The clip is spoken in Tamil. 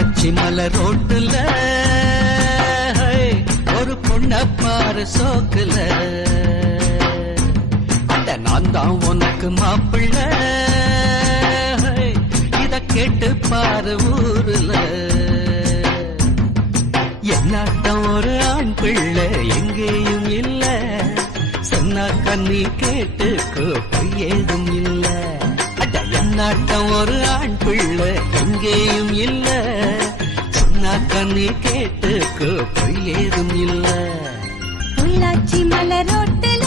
பொள்ளாச்சி மலை ரோட்டுல ஒரு பொண்ண பாரு சோக்குல, அட நான் தான் உனக்கு மாப்பிள்ள, இத கேட்டு பாரு ஊருல. என்னாட்டம் ஒரு ஆண் பிள்ளை எங்கேயும் இல்ல, சொன்னா கண்ணி கேட்டுக்கோ பொய் ஏதும் இல்ல. அட என்னாட்டம் ஒரு ஆண் பிள்ளை எங்கேயும் இல்ல, சொன்னா கண்ணி கேட்டுக்கோ பொய் ஏதும் இல்ல. பொள்ளாச்சி மலை ரோட்டுல